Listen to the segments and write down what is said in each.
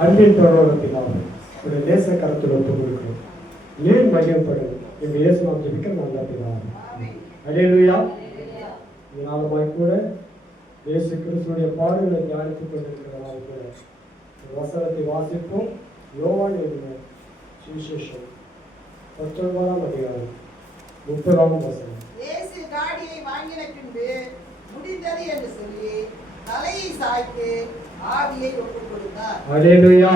அன்பின் பிரபலத்தினால் ஒரு நேச கருத்தில் ஒப்பு கொடுக்கிறோம் நீர் மையப்படும் எங்க இயேசு நாம் ஜெபிக்க நல்ல பிதாவே அலேலுயா இதனாலுமாய் கூட இயேசு கிறிஸ்துடைய பாடுகளை தியானித்துக் கொண்டிருக்கிறதால் கூட வசனத்தை வாசிப்போம். யோவான் எழுதின சுவிசேஷம் பத்தொன்பதாம் அதிகாரம் முப்பதாம் வசனம். இயேசு காடியை வாங்கின பின்பு முடிந்தது என்று சொல்லி தலையை சாய்த்து ஆவியை ஒப்புக் கொடுத்தார். அலேலுயா.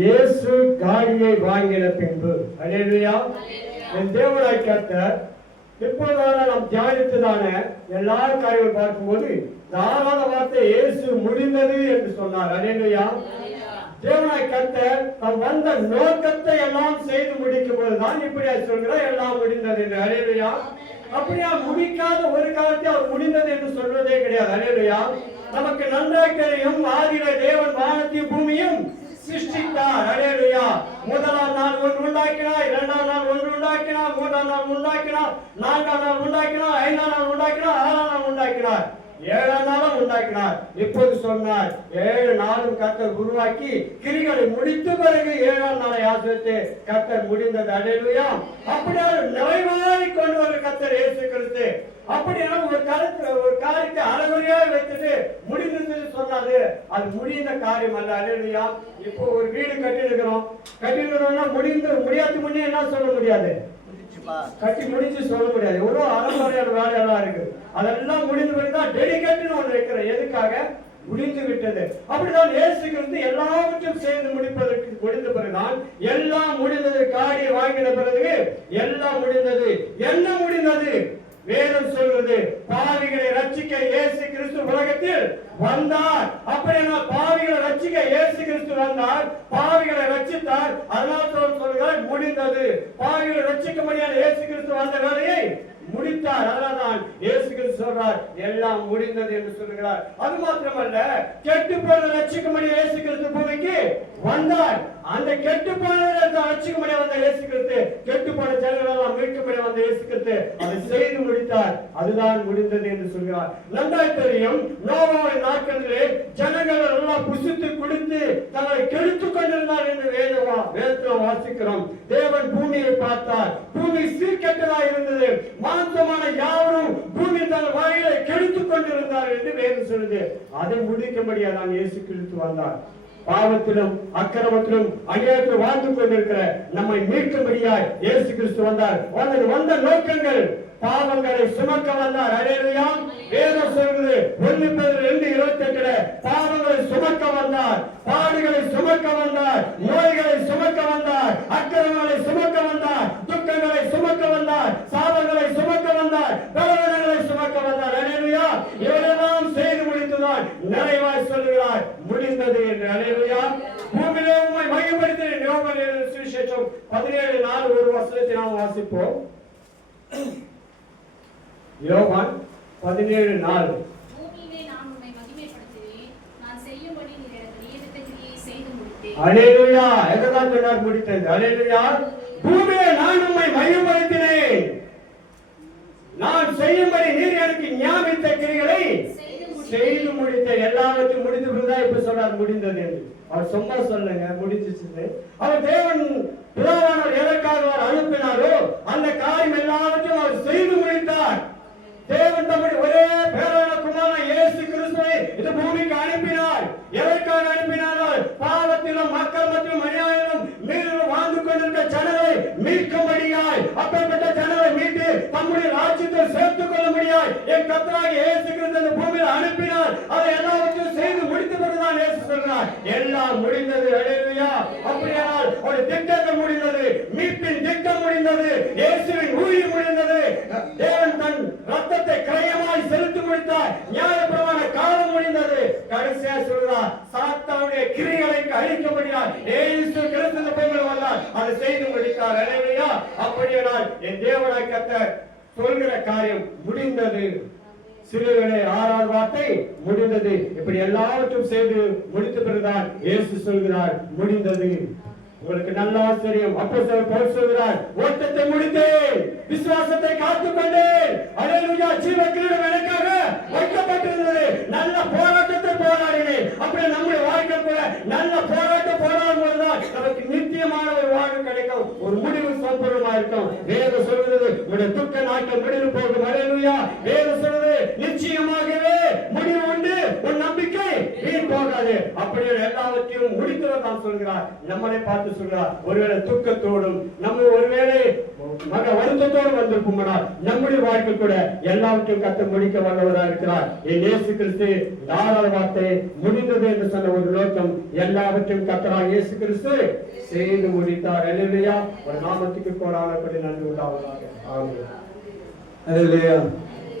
இயேசு காடியை வாங்கின பின்பு. அலேலுயா என் தேவனாய் கர்த்தர் இப்போதான நாம் தியானித்ததான எல்லா காரியங்கள் பார்க்கும்போது தாராள வார்த்தை இயேசு முடிந்தது என்று சொன்னார். அலேலுயா தேவனாய் கர்த்தர் தாம் வந்த நோக்கத்தை எல்லாம் செய்து முடிக்கும் போதுதான் இப்படியா சொல்கிறார். எல்லாம் முடிந்தது என்று. அலேலுயா அப்படியா? முடிக்காத ஒரு காலத்தை அவர் முடிந்தது என்று சொல்வதே கிடையாது. அலேலுயா நமக்கு நன்றாக தெரியும் ஆதிர தேவன் வானத்தையும் பூமியும் சிருஷ்டித்தார். அலேலுயா முதலாம் நாள் ஒன்று உண்டாக்கினார் இரண்டாம் நாள் ஒன்று உண்டாக்கினார் மூன்றாம் நாள் உண்டாக்கினார் நான்காம் நாள் உண்டாக்கினார் ஐந்தாம் நாள் உண்டாக்கினார் ஆறாம் நாள் உண்டாக்கினார். ஏழாம் நாளும் உண்டாக்கினார். இப்போது சொன்னார் ஏழு நாளும் கத்தர் உருவாக்கி கிரிகளை முடித்த பிறகு ஏழாம் நாளை ஆசிரியத்து கத்தர் முடிந்தது. அடையலையா அப்படியே நிறைவாய் கொண்டு வர கத்தர் ஏசு கிறிஸ்து. அப்படியான ஒரு கருத்து ஒரு காரியத்தை அறகுறையாக வைத்துட்டு முடிந்தது சொன்னாரு. அது முடிந்த காரியம் அல்ல. அடையலையா இப்போ ஒரு வீடு கட்டிருக்கிறோம் கட்டிருக்கிறோம்னா முடிந்து முடியாத முன்னே என்ன சொல்ல முடியாது? கட்டி முடிச்சு சொல்ல முடியாது. எவ்வளவு அறமுறையான வேலையெல்லாம் இருக்கு. அதெல்லாம் முடிந்து பிறகுதான் டெடிகேட்னு ஒண்ணு வைக்கிறேன் எதுக்காக? முடிந்து விட்டது. அப்படிதான் இயேசு கிறிஸ்து எல்லாவற்றையும் சேர்ந்து முடிப்பதற்கு முடிந்த பிறகுதான் எல்லாம் முடிந்தது காடியை வாங்கின பிறகு எல்லாம் முடிந்தது. என்ன முடிந்தது வேதம் சொல்வது பாவிகளை ரட்சிக்க இயேசு கிறிஸ்து உலகத்தில் வந்தார். அப்படின்னா பாவிகளை ரட்சிக்க இயேசு கிறிஸ்து வந்தார். பாவிகளை ரட்சித்தார். அதனால் சொல்கிறார் முடிந்தது. பாவிகளை ரட்சிக்க முடியாத இயேசு கிறிஸ்து வந்த வேலையை முடித்தார். அதனால்தான் இயேசு கிறிஸ்து சொல்றார் எல்லாம் முடிந்தது என்று சொல்கிறார் அது மாத்திரமல்ல கெட்டு போன ரட்சிக்க முடியாத இயேசு கிறிஸ்து பூமிக்கு வந்தார். அந்த கெட்டு போன ரட்சிக்கும்படி வந்த இயேசு கிறிஸ்து கெட்டு போன ஜனங்கள் எல்லாம் வந்த இயேசு கிறிஸ்து அதை செய்து முடித்தார். அதுதான் முடிந்தது என்று சொல்கிறார். நன்றாய் தெரியும் நோவாவின் நாட்களிலே ஜனங்கள் எல்லாம் புசித்து குடித்து தங்களை கெடுத்துக் கொண்டிருந்தார் என்று வேதமா வேதத்தில் வாசிக்கிறோம். தேவன் பூமியை பார்த்தார். பூமி சீர்கெட்டதா இருந்தது. மாத்தமான யாவரும் பூமி தன் வாயிலை கெடுத்துக் கொண்டிருந்தார் என்று வேதம் சொல்லுது. அதை முடிக்கும்படியா தான் இயேசு கிறிஸ்து வந்தார். பாவத்திலும் அக்கிரமத்திலும் அநியாயத்திலும் வாழ்ந்து கொண்டிருக்கிற நம்மை மீட்கும்படியாய் இயேசு கிறிஸ்து வந்தார். வந்த நோக்கங்கள். பாவங்களை சுமக்க வந்தார். அலேலுயா. வேதம் சொல்கிறது ஒன்று பேர் ரெண்டு இருபத்தி எட்டுல பாவங்களை சுமக்க வந்தார். பாடுகளை சுமக்க வந்தார். நோய்களை சுமக்க வந்தார். அக்கிரமங்களை சுமக்க வந்தார். துக்கங்களை சுமக்க வந்தார். சாபங்களை சுமக்க வந்தார். பலவீனங்களை சுமக்க வந்தார். அலேலுயா. இவரெல்லாம் செய்து முடித்துதான் நிறைவாய் சொல்லுகிறார் முடிந்தது என்று அலேலுயா பூமியிலே உண்மை மையப்படுத்தி யோகன் சுவிசேஷம் பதினேழு நாலு ஒரு வசனத்தை நாம் வாசிப்போம் யோவான் பதினேழு நாலு பூமியிலே நான் உம்மை மகிமைப்படுத்துவேன். நான் செய்யும்படி நீர் எனக்கு எதெல்லாம் சொன்னார் முடித்தது? அலேலுயா பூமியை நான் உம்மை மையப்படுத்தினேன் நான் செய்யும்படி நீர் எனக்கு ஞாபகித்த கிரிகளை செய்து முடித்த எல்லாவற்றையும் முடித்து விடுதா? இப்ப சொன்னார் முடிந்தது என்று. அவர் சும்மா சொல்லுங்க முடிஞ்சிச்சு அவர் தேவன் பிதாவானவர் எதற்காக அவர் அனுப்பினாரோ அந்த காரியம் எல்லாவற்றையும் அவர் செய்து முடித்தார். தேவன் தம்முடைய ஒரே பேரான குமாரன் இயேசு கிறிஸ்துவை இந்த பூமிக்கு அனுப்பினார். எதற்காக அனுப்பினார் பாவத்திலும் மக்கள் மற்றும் அநியாயம் மீறிலும் வாழ்ந்து கொண்டிருக்க ஜனரை மீட்கும்படியாய் அப்பேற்பட்ட ஜனரை மீட்டு தம்முடைய ராஜ்யத்தை சேர்த்துக் கொள்ளும்படியாய் என் கத்தராக இயேசு கிறிஸ்து இந்த பூமியில் அனுப்பினார். அதை எல்லாவற்றையும் சொன்னார் எல்லாம் முடிந்தது அழகுயா அப்படியானால் ஒரு திட்டங்கள் முடிந்தது மீட்பின் திட்டம் முடிந்தது இயேசுவின் ஊழியம் முடிந்தது. தேவன் தன் ரத்தத்தை கிரயமாய் செலுத்தி முடித்தார் நியாயப்பிரமாண காலம் முடிந்தது. கடைசியா சொல்றார் சாத்தாவுடைய கிரிகளை அழிக்கப்படுகிறார் ஏசு கிறிஸ்து இந்த வந்தார். அதை செய்து முடித்தார். அழகுயா அப்படியானால் என் தேவனாய் கத்த சொல்கிற காரியம் முடிந்தது. சிறு வேலை ஆறாறு வார்த்தை முடிந்தது. இப்படி எல்லாவற்றும் செய்து முடித்த பிறகுதான் இயேசு சொல்கிறார் முடிந்தது. உங்களுக்கு நல்ல ஆச்சரியம் அப்போ பவுல் சொல்கிறார் ஓட்டத்தை முடித்தேன் விசுவாசத்தை காத்துக் கொண்டேன் அலையா ஜீவ கிரீடம் எனக்காக வைக்கப்பட்டிருந்தது. நல்ல போராட்டத்தை போராடினேன். அப்படி நம்முடைய வாழ்க்கை கூட நல்ல போராட்டம் போராடும் போதுதான் நமக்கு நித்தியமான ஒரு வாழ்வு கிடைக்கும். ஒரு முடிவு சம்பூர்ணமா இருக்கும். வேதம் சொல்கிறது உடைய துக்க நாட்கள் முடிவு போகும் அலையிலுயா வேறு சொல்றது நிச்சயமாகவே முடிவு உண்டு. உன் நம்பிக்கை வீண் போகாது. அப்படி எல்லாவற்றையும் முடித்தவர் தான் சொல்கிறார். நம்மளை பார்த்து சொல்கிறார். ஒருவேளை துக்கத்தோடும் நம்ம ஒருவேளை மக வருத்தத்தோடு வந்திருப்போம்னா நம்முடைய வாழ்க்கை கூட எல்லாவற்றையும் கத்த முடிக்க வல்லவராக இருக்கிறார். என் இயேசு கிறிஸ்து தாராள வார்த்தை முடிந்தது என்று சொன்ன ஒரு நோக்கம் எல்லாவற்றையும் கத்தராக இயேசு கிறிஸ்து செய்து முடித்தார். அல்லேலூயா. ஒரு நாமத்துக்கு கோடானபடி நன்றி உண்டாவதாக. ஆமென். Aleluia.